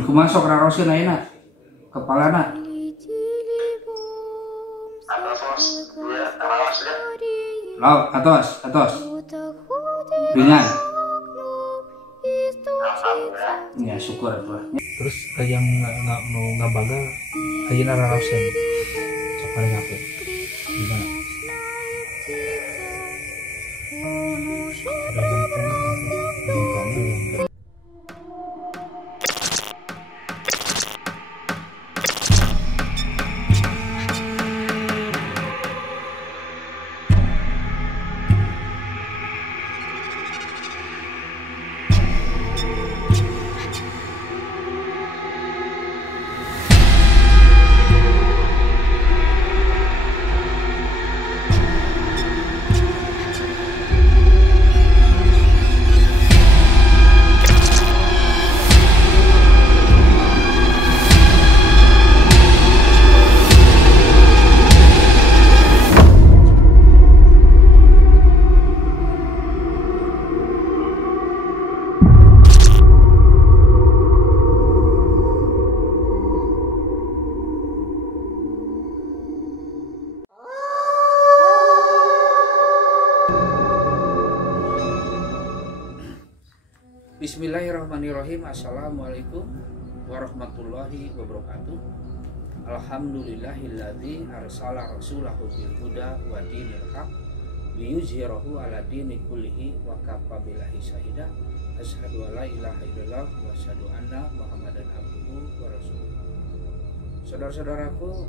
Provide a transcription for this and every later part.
Kumasok rarosin ayeuna kepalana. Laut atos. Ringan. Ya syukur lah. Terus yang nggak bagal ayeuna rarosin. Sok paling apa? Gimana? Bismillahirrahmanirrahim. Assalamualaikum warahmatullahi wabarakatuh. Alhamdulillahilladzi arsala rasulahu bil huda wa dinil haq liyuzhirahu ala dini kullihi wa kafa billahi syahida. Asyhadu an la ilaha illallah wa asyhadu anna Muhammadan abduhu wa rasuluh. Saudara-saudaraku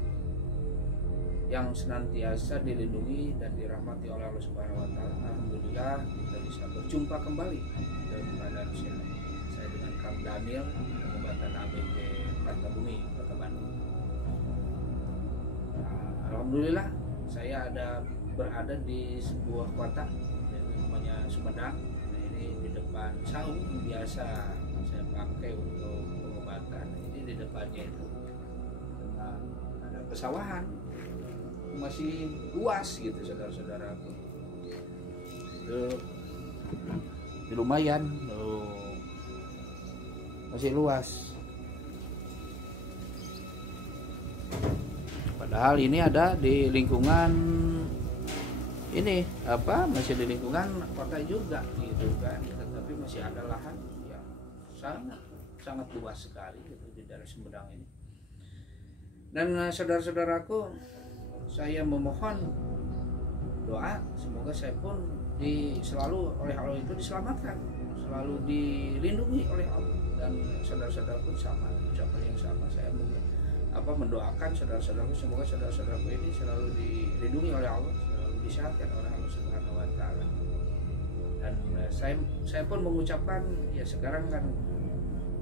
yang senantiasa dilindungi dan dirahmati oleh Allah Subhanahu wa taala, alhamdulillah kita bisa berjumpa kembali dalam keadaan sehat. Saya dengan Kang Daniel, pengobatan ABG Partabumi, Kota Bandung. Alhamdulillah saya berada di sebuah kota yang namanya Sumedang. Nah, ini di depan saung yang biasa saya pakai untuk pengobatan. Ini di depannya itu ada pesawahan, masih luas gitu saudara-saudaraku. Itu lumayan, masih luas. Padahal ini ada di lingkungan ini masih di lingkungan kota juga gitu kan, tetapi masih ada lahan yang sangat luas sekali gitu di daerah Sumedang ini. Dan saudara-saudaraku, saya memohon doa semoga saya pun selalu oleh Allah itu diselamatkan, selalu dilindungi oleh Allah, dan saudara-saudaraku sama ucapan yang sama. Saya mendoakan saudara-saudaraku semoga saudara-saudaraku ini selalu dilindungi oleh Allah, selalu disehatkan oleh Allah Subhanahu wa taala. Dan saya pun mengucapkan, ya sekarang kan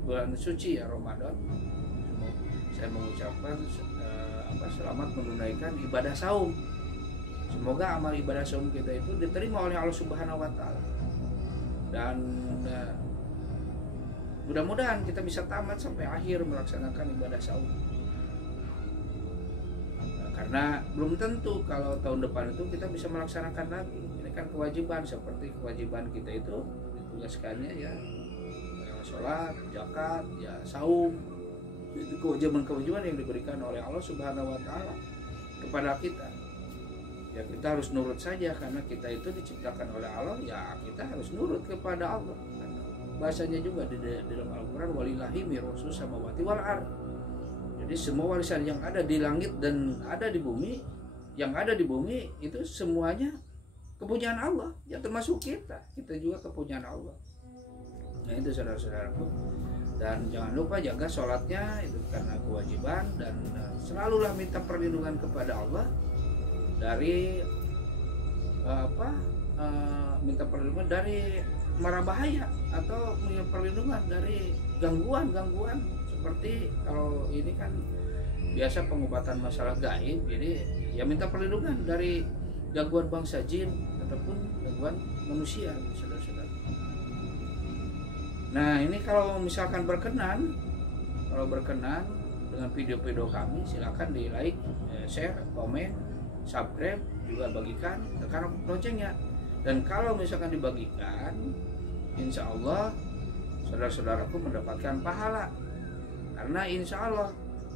bulan suci ya Ramadan, saya mengucapkan selamat menunaikan ibadah saum. Semoga amal ibadah saum kita itu diterima oleh Allah Subhanahu wa taala. Dan mudah-mudahan kita bisa tamat sampai akhir melaksanakan ibadah saum. Karena belum tentu kalau tahun depan itu kita bisa melaksanakan lagi. Ini kan kewajiban, seperti kewajiban kita itu ditugaskannya ya sholat, zakat, ya saum. Itu kewajiban yang diberikan oleh Allah Subhanahu wa taala kepada kita. Ya kita harus nurut saja karena kita itu diciptakan oleh Allah, ya kita harus nurut kepada Allah. Bahasanya juga di dalam Al-Qur'an walillahi mirasus samawati wal ard. Jadi semua warisan yang ada di langit dan ada di bumi, yang ada di bumi itu semuanya kepunyaan Allah, ya termasuk kita juga kepunyaan Allah. Nah itu saudara-saudaraku. Dan jangan lupa jaga sholatnya itu karena kewajiban, dan selalulah minta perlindungan kepada Allah dari minta perlindungan dari mara bahaya, atau minta perlindungan dari gangguan seperti kalau ini kan biasa pengobatan masalah gaib, jadi ya minta perlindungan dari gangguan bangsa jin ataupun gangguan manusia, saudara-saudara. Nah ini kalau misalkan berkenan dengan video-video kami, silakan di like, share, komen, subscribe, juga bagikan, tekan loncengnya. Dan kalau misalkan dibagikan, insya Allah saudara-saudaraku mendapatkan pahala. karena insya Allah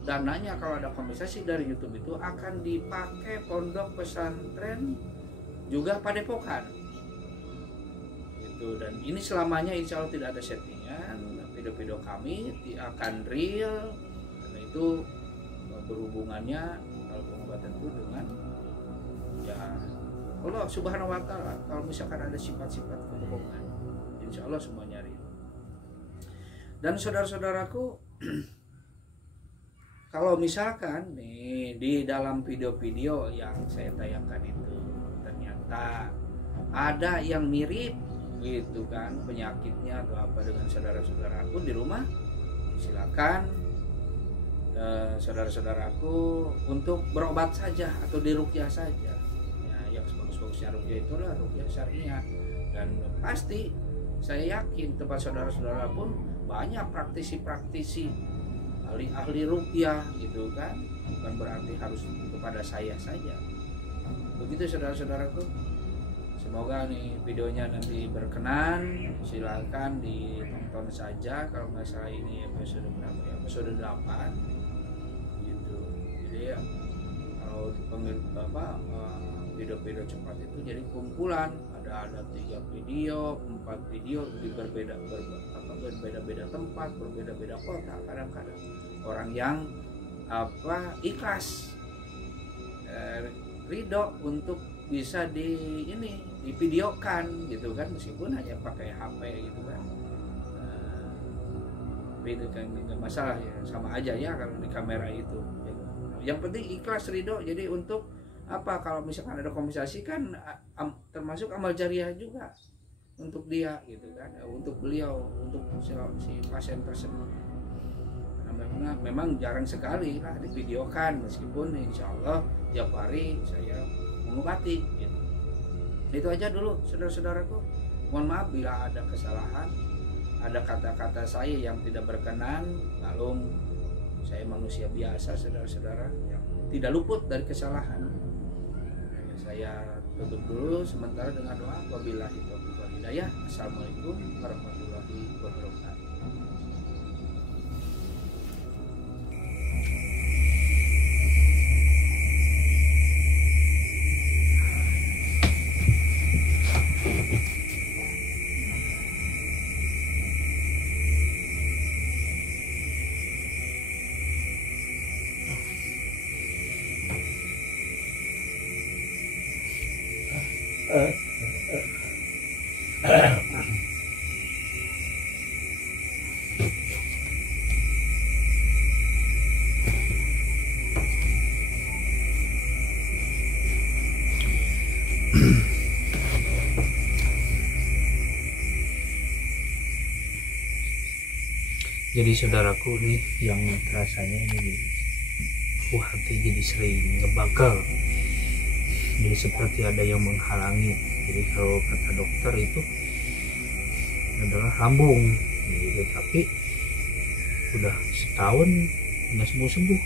dananya kalau ada kompensasi dari YouTube itu akan dipakai pondok pesantren juga padepokan gitu. Dan ini selamanya insya Allah tidak ada settingan, video-video kami akan real karena itu berhubungannya kalau pengobatan itu dengan ya Allah Subhanahu wa Ta'ala. Kalau misalkan ada sifat-sifat kebohongan, insya Allah semuanya real. Dan saudara-saudaraku, kalau misalkan nih di dalam video-video yang saya tayangkan itu ternyata ada yang mirip gitu kan penyakitnya atau apa dengan saudara-saudaraku di rumah, silakan saudara-saudaraku untuk berobat saja atau diruqyah saja. Ya, yang sebagus-bagusnya ruqyah itulah ruqyah syariah, dan pasti saya yakin tempat saudara-saudara pun banyak praktisi-praktisi ahli ruqyah gitu kan, bukan berarti harus kepada saya saja. Begitu saudara-saudaraku, semoga nih videonya nanti berkenan, silakan ditonton saja. Kalau nggak salah ini episode berapa ya, episode 8 gitu. Jadi ya kalau video-video cepat itu jadi kumpulan, ada 3 video, 4 video di berbeda-beda tempat, berbeda-beda kota. Kadang-kadang orang yang ikhlas ridho untuk bisa divideokan gitu kan, meskipun hanya pakai HP gitu kan. Itu kan nggak masalah ya, sama aja ya kalau di kamera itu. Yang penting ikhlas ridho. Jadi untuk kalau misalkan ada kompensasi kan termasuk amal jariah juga untuk dia gitu kan, untuk beliau, untuk si pasien tersebut. Karena memang jarang sekali lah divideokan, meskipun insya Allah tiap hari saya mengobati gitu. Itu aja dulu saudara-saudaraku. Mohon maaf bila ada kesalahan, ada kata-kata saya yang tidak berkenan. Lalu saya manusia biasa saudara-saudara yang tidak luput dari kesalahan. Saya tutup dulu sementara dengan doa. Wabillahi taufiq wal hidayah. Assalamualaikum warahmatullahi wabarakatuh. Jadi saudaraku nih yang terasanya ini hati jadi sering ngebakal, jadi seperti ada yang menghalangi. Jadi kalau kata dokter itu adalah lambung gitu, tapi udah setahun nggak sembuh-sembuh.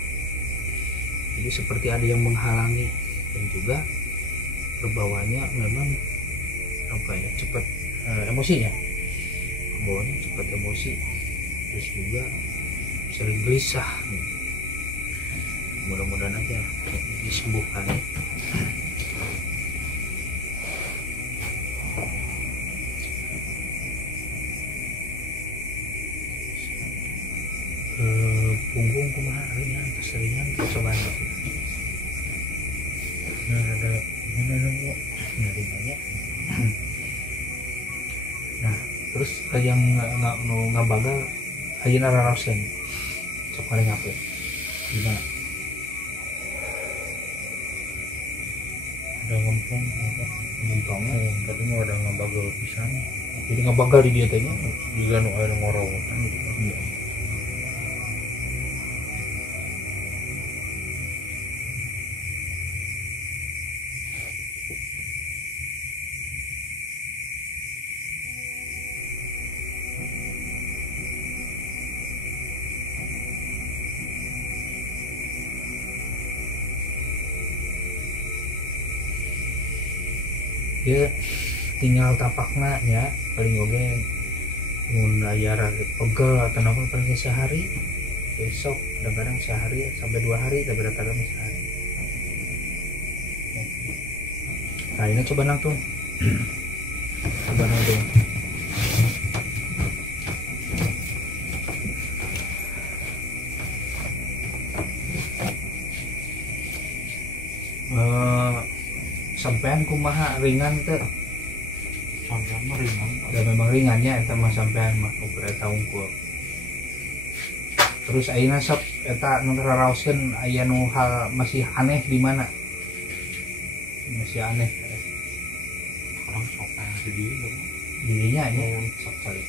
Jadi seperti ada yang menghalangi, dan juga berbawanya memang cepat emosinya, bawanya cepat emosi, terus juga sering gelisah. Mudah-mudahan aja disembuhkan ya. Punggung kemarin keseringan coba ada nyari banyak. Nah terus yang nggak bagal ayeuna raraoskeun sok paling apa gimana? Ada ngempong tapi mau ada ngabagal pisan, jadi ngabagal di dia tanya juga nu aya ngorowotan gitu. Ya tinggal tapakna ya paling oge mun aya pegel atau apa paling sehari besok, kadang-kadang sehari sampai 2 hari, tapi rata-rata sehari. Nah ini coba nang tuh. Coba nang tuh. Sampean kumaha ringan tuh? Sampean mah ringan. Ya memang ringannya eta mah sampean mah ukur eta unggul. Terus ayeuna sok eta nu raraoskeun aya nu hal masih aneh di mana? Masih aneh. Orang sok di dieu Dirinya nya sok cari.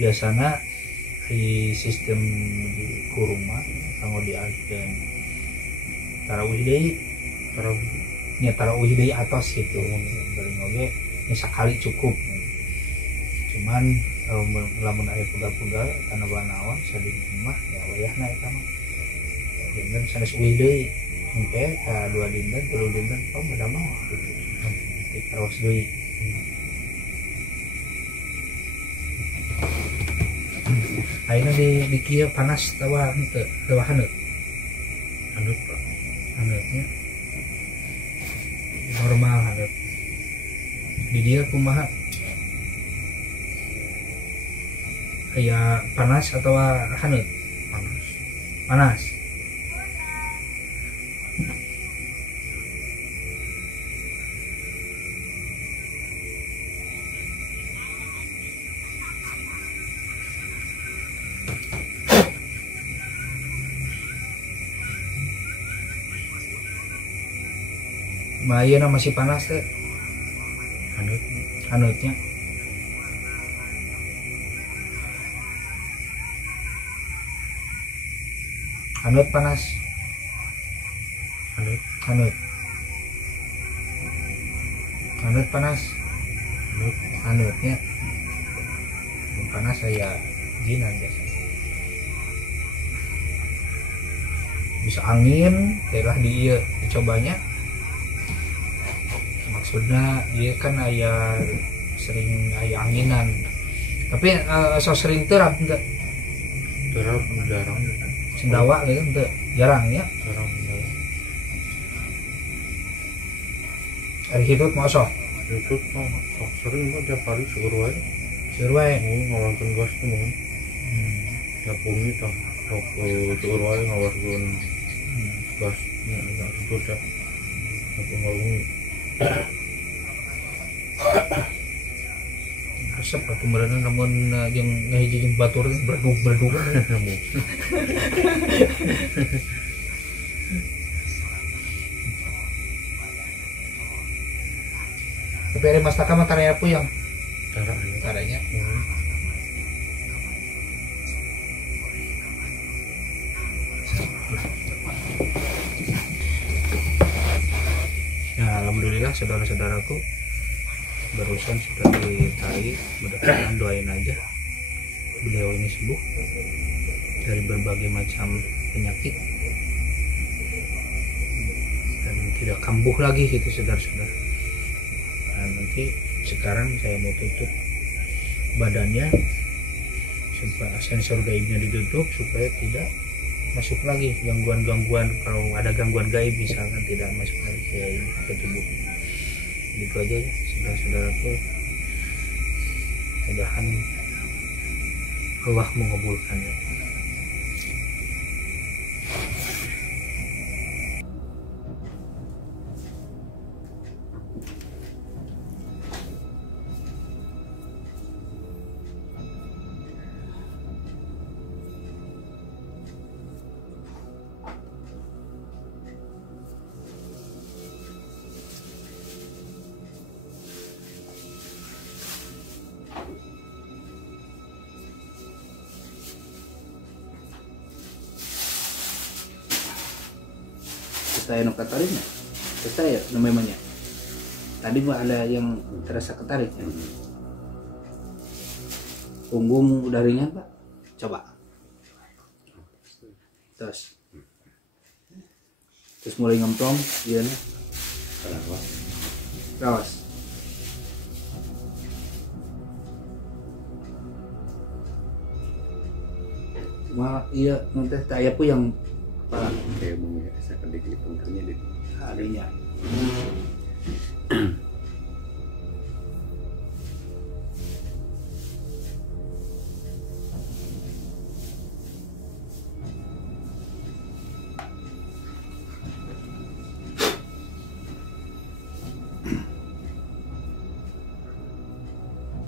Biasanya di sistem di kuruma kanggo dialihkeun tarawih deui tarawih deui atos gitu bari oge nya sakali cukup cuman lamun aya pegal-pegal kana banaon sadin mah ya wayahna eta mah dinten sanes uih deui engke ka 2 dinten 3 dinten beda mah gitu terus deui. Ayeuna di kieu panas tawa henteu tawa haneut. Haneut Pak. Haneutnya normal haneut. Di dieu kumaha? Aya panas atau haneut? Panas. Panas. Ayeuna masih panas teh. Haneutnya. Haneut panas. Haneut panas. Haneutnya. Panas saya ginan biasanya. Bisa angin, kayak di ieu dicobanya. Maksudnya dia kan sering aya anginan tapi so sering terap enggak jarang sendawa gitu enggak jarang ya hari hitut mau sok hitut mah sering mah tiap hari seueur wae ngawarkeun gas teh mah tiap bumi tah sok seueur wae ngawarkeun gas nya agak hitut ya aku ngomong resep atuh meureun namun jeung ngahiji jeung batur berdug tapi ada mastaka mah taraya puyang taranya ya alhamdulillah saudara-saudaraku barusan sudah ditarik, mudah-mudahan doain aja beliau ini sembuh dari berbagai macam penyakit dan tidak kambuh lagi gitu saudara-saudara. Nah, nanti sekarang saya mau tutup badannya supaya sensor gaibnya ditutup supaya tidak masuk lagi gangguan-gangguan, kalau ada gangguan gaib misalkan tidak masuk lagi ke tubuh. Gitu aja ya saudara-saudaraku, mudah-mudahan Allah mengabulkannya. Saya nu ketariknya, saya namanya. Tadi mah ada yang terasa ketariknya. Punggung udah ringan Pak, coba terus mulai ngemplong iya nih rawas. Cuma iya nanti saya pun yang kepala kayak mau ya saya kedik di pungkirnya di adanya.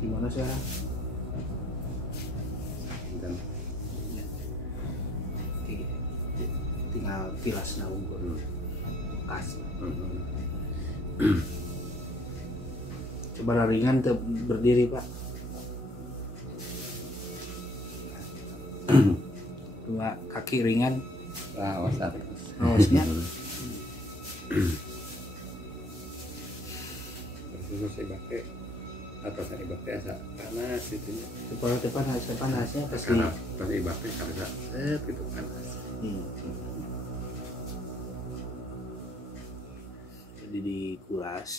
Gimana sekarang? dan Tinggal tilas naung bekas. Coba ringan berdiri Pak. Dua kaki ringan. awas atas Awasnya. terus saya pakai atau saya pakai asa panas itu ya Kepala depan hasil panasnya pasti. karena pas ibaknya karena itu panas Jadi dikuras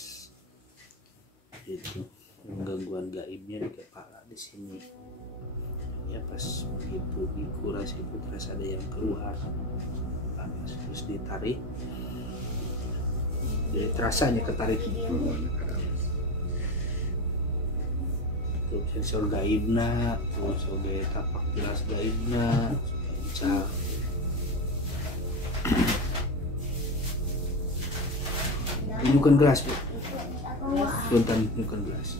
itu gangguan gaibnya di kepala di sini. Ya pas begitu dikuras itu terus ada yang keluar panas terus ditarik. Jadi terasanya ketariknya. Tuh sensor gaibna, terus oge tapak jelas gaibna, lancar. Bukan gelas Bu. Punten bukan gelas.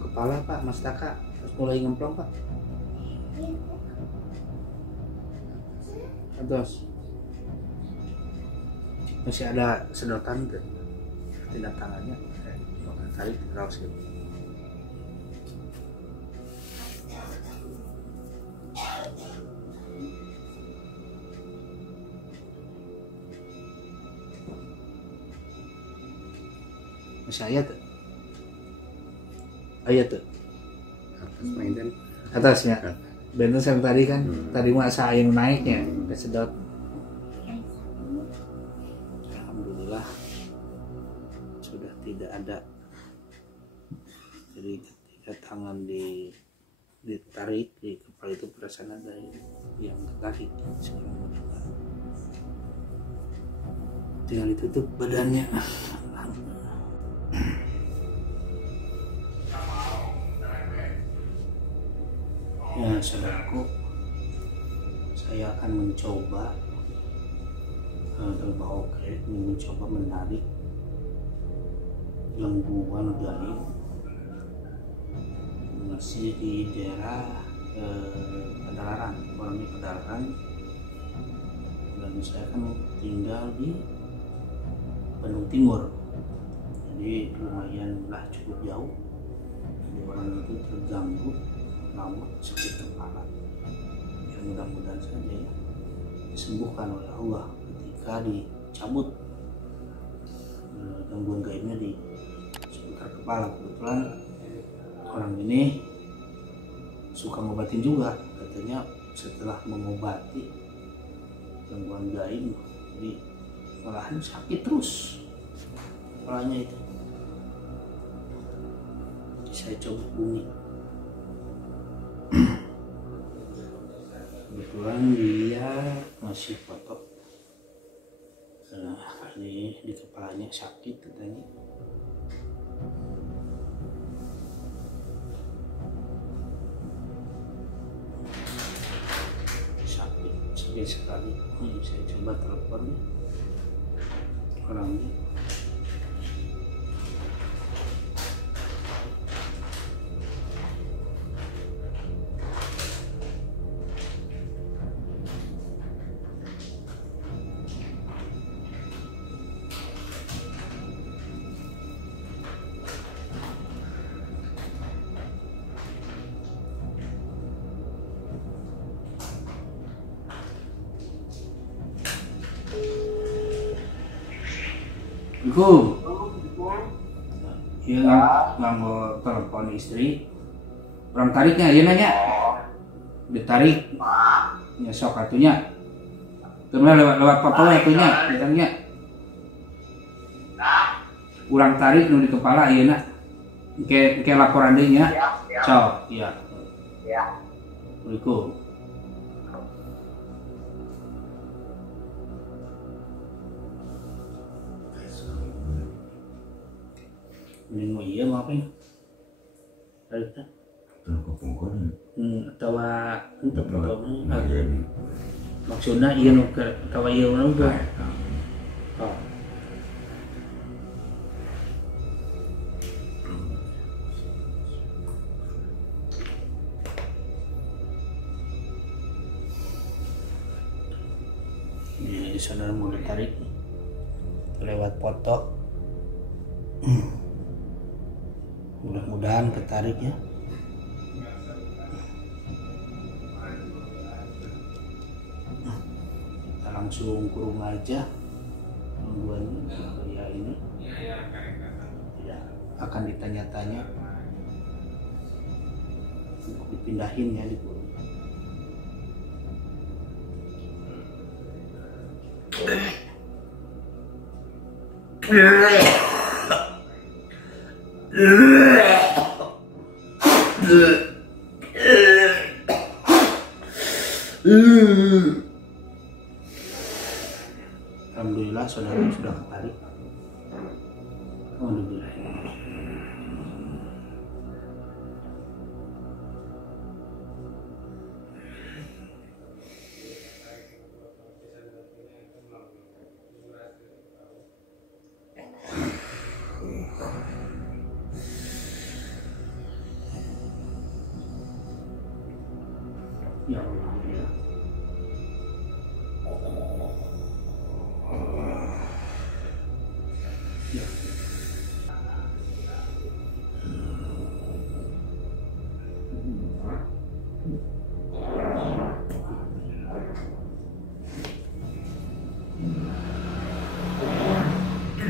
Kepala Pak, Mas Taka terus mulai ngemplong Pak. Terus masih ada sedotan ke tindak tangannya tarik terus gitu. Masih ayat tuh atas mainan atasnya bener yang tadi kan tadi masa yang naiknya kesedot. Alhamdulillah sudah tidak ada. Jadi ketika tangan ditarik di kepala itu perasaan ada yang ketarik. Sekarang udah tinggal ditutup badannya. Ya saudaraku, saya akan mencoba mencoba menarik gangguan gaib masih di daerah Padalarang, orangnya Padalarang, dan saya kan tinggal di Bandung Timur, jadi lumayan lah cukup jauh. Jadi orang itu terganggu lama sakit kepala, yang mudah-mudahan saja ya disembuhkan oleh Allah ketika dicabut gangguan gaibnya di seputar kepala. Kebetulan orang ini suka ngobatin juga, katanya setelah mengobati gangguan gaib jadi malahan sakit terus kepalanya itu. Jadi saya coba hubungi, kebetulan dia masih foto di kepalanya sakit katanya. Sakit sekali. Saya coba telepon orangnya. Assalamualaikum. Dia nggak mau telepon istri. Orang tariknya, dia nanya. Ditarik. Ya sok atunya. Kemudian lewat papa atunya, ditanya. Urang tarik nu di kepala ayeuna. Ke laporan deui nya. Sok, iya. Assalamualaikum. Ini mau iya mau apa ya? Tarik tak? Atau untuk maksudnya iya nu ke kawaya urang tuh. Oh. Ini saudara mau ditarik lewat foto. Mudah-mudahan ketarik ya. Kita langsung ke rumah aja. Tungguannya pria ini tidak akan ditanya-tanya untuk dipindahin ya di kurung. Alhamdulillah saudara sudah ketarik. Alhamdulillah. Ya Allah, ya. Ya.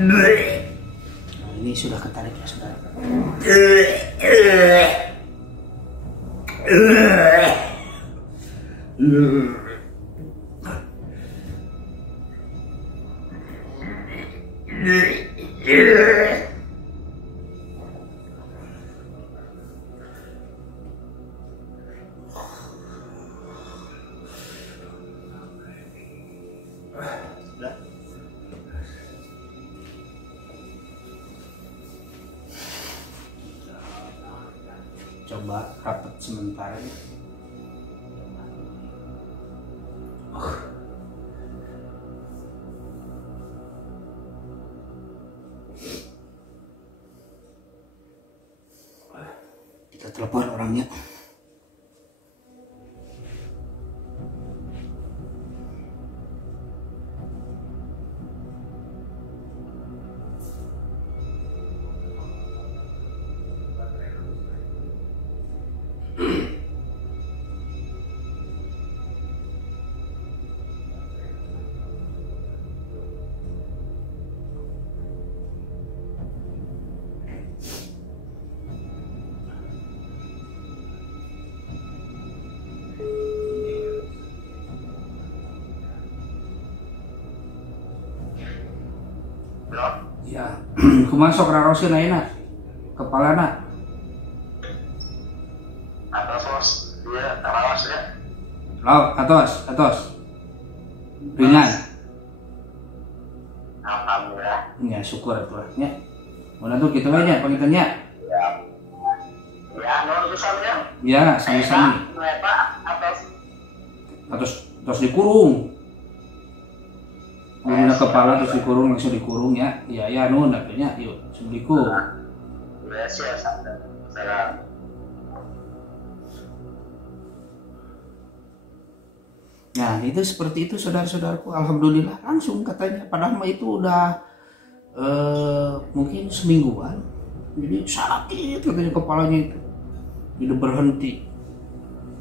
Nah, ini sudah ketarik ya saudara. Coba rapat sementara ya. Kita telepon orangnya. Ya, kumaha sok raroseun ayeuna kepalana. Atas bos, dia rawas ya. Atos. Ringan. Alhamdulillah. Ya syukur atuh nya. Mun atuh kitu we nya pangitannya. Ya. Ya, nuhun pisan ya. Ya, sami-sami. Eta atas Terus dikurung. Guna kepala terus dikurung, langsung dikurung ya. Ya nun atunya yuk. Assalamualaikum. ya sih saya. Nah itu seperti itu saudara-saudaraku. Alhamdulillah langsung katanya. Padahal mah itu udah mungkin semingguan. Jadi sakit katanya kepalanya itu. Tidak berhenti.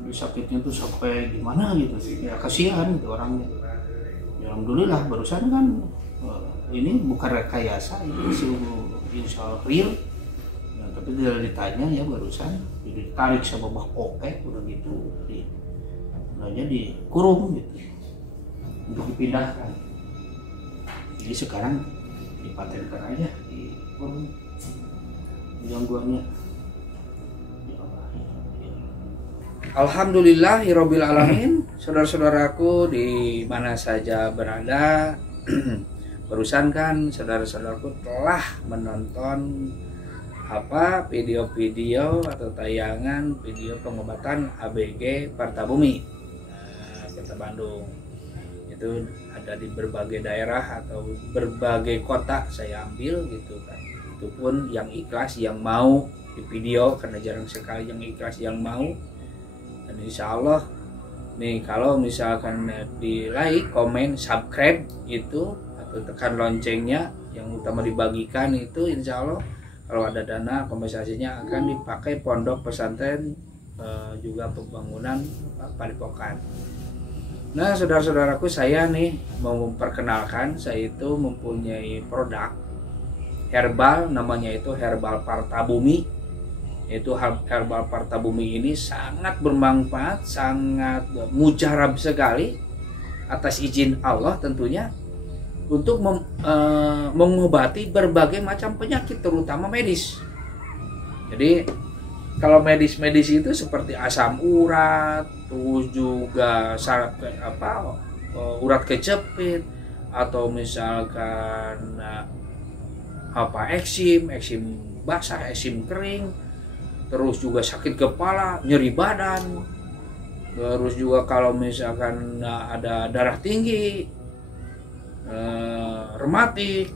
Jadi sakitnya tuh sampai gimana gitu. Ya kasihan gitu orangnya. Ya, alhamdulillah barusan kan ini bukan rekayasa, ini insya Allah real. Ya, tapi dia ditanya ya barusan ditarik sama Mbah Oke udah gitu jadi kurung gitu untuk dipindahkan. Jadi sekarang dipatenkan aja di kurung gangguannya. Alhamdulillahirabbil alamin. Saudara-saudaraku di mana saja berada, barusan kan saudara-saudaraku telah menonton video-video atau tayangan video pengobatan ABG Partabumi Kota Bandung. Itu ada di berbagai daerah atau berbagai kota saya ambil gitu kan. Itu pun yang ikhlas, yang mau di video, karena jarang sekali yang ikhlas yang mau. Dan insya Allah nih kalau misalkan di like, komen, subscribe itu atau tekan loncengnya yang utama dibagikan itu, insya Allah kalau ada dana kompensasinya akan dipakai pondok pesantren juga pembangunan padepokan. Nah saudara-saudaraku, saya nih mau memperkenalkan, saya itu mempunyai produk herbal, namanya itu herbal Partabumi. Itu herbal Partabumi ini sangat bermanfaat, sangat mujarab sekali atas izin Allah tentunya untuk mengobati berbagai macam penyakit terutama medis. Jadi kalau medis itu seperti asam urat, terus juga urat kejepit, atau misalkan eksim basah, eksim kering, terus juga sakit kepala, nyeri badan, terus juga kalau misalkan ada darah tinggi, rematik,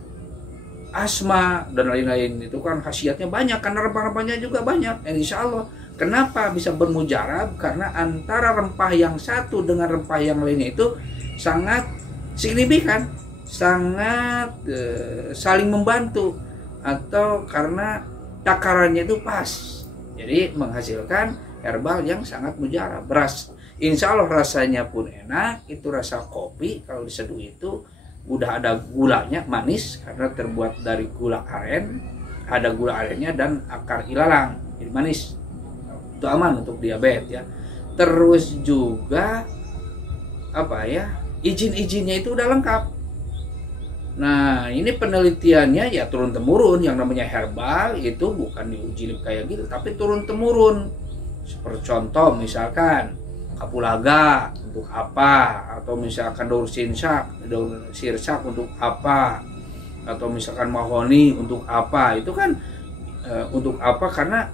asma dan lain-lain, itu kan khasiatnya banyak karena rempah-rempahnya juga banyak. Insya Allah. Kenapa bisa bermujarab? Karena antara rempah yang satu dengan rempah yang lainnya itu sangat signifikan, sangat saling membantu, atau karena takarannya itu pas. Jadi menghasilkan herbal yang sangat mujarab. Insya Allah rasanya pun enak, itu rasa kopi kalau diseduh itu. Udah ada gulanya, manis karena terbuat dari gula aren, ada gula arennya dan akar ilalang, jadi manis. Itu aman untuk diabetes ya. Terus juga izin-izinnya itu udah lengkap. Nah ini penelitiannya ya turun temurun. Yang namanya herbal itu bukan diuji kayak gitu, tapi turun temurun. Seperti contoh misalkan kapulaga untuk apa, atau misalkan daun sirsak untuk apa, atau misalkan mahoni untuk apa. Itu kan untuk apa, karena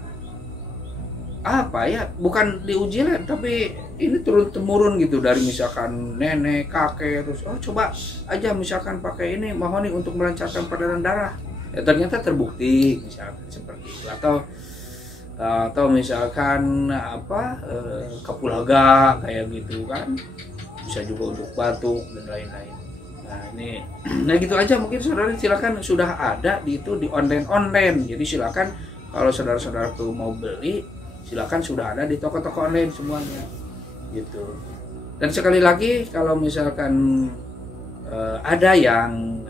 bukan diuji lah, tapi ini turun temurun gitu dari misalkan nenek, kakek, terus coba aja misalkan pakai ini mahoni untuk melancarkan peredaran darah, ya ternyata terbukti misalkan seperti itu. Atau misalkan kapulaga kayak gitu kan, bisa juga untuk batuk dan lain-lain. Nah gitu aja mungkin saudara, silakan, sudah ada di online. Jadi silakan kalau saudara-saudara tuh mau beli, silakan, sudah ada di toko-toko online semuanya gitu. Dan sekali lagi kalau misalkan ada yang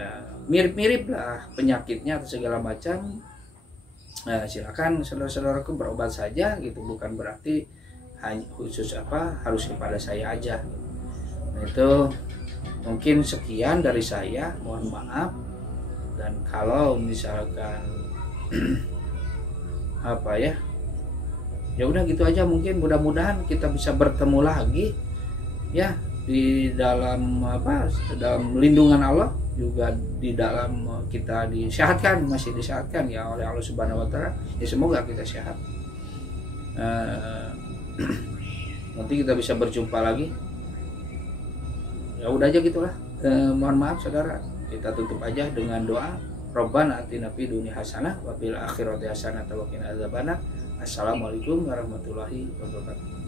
mirip-mirip lah penyakitnya atau segala macam, silakan saudara-saudaraku berobat saja gitu, bukan berarti hanya khusus harus kepada saya aja. Nah itu mungkin sekian dari saya, mohon maaf. Dan kalau misalkan ya udah gitu aja, mungkin mudah-mudahan kita bisa bertemu lagi ya di dalam dalam lindungan Allah, juga di dalam kita masih disehatkan ya oleh Allah Subhanahu wa taala. Ya semoga kita sehat. Nanti kita bisa berjumpa lagi. Ya udah aja gitulah. Mohon maaf saudara. Kita tutup aja dengan doa. Rabbana atina fid dunya hasanah wa fil akhirati hasanah wa qina adzabannar. Assalamualaikum warahmatullahi wabarakatuh.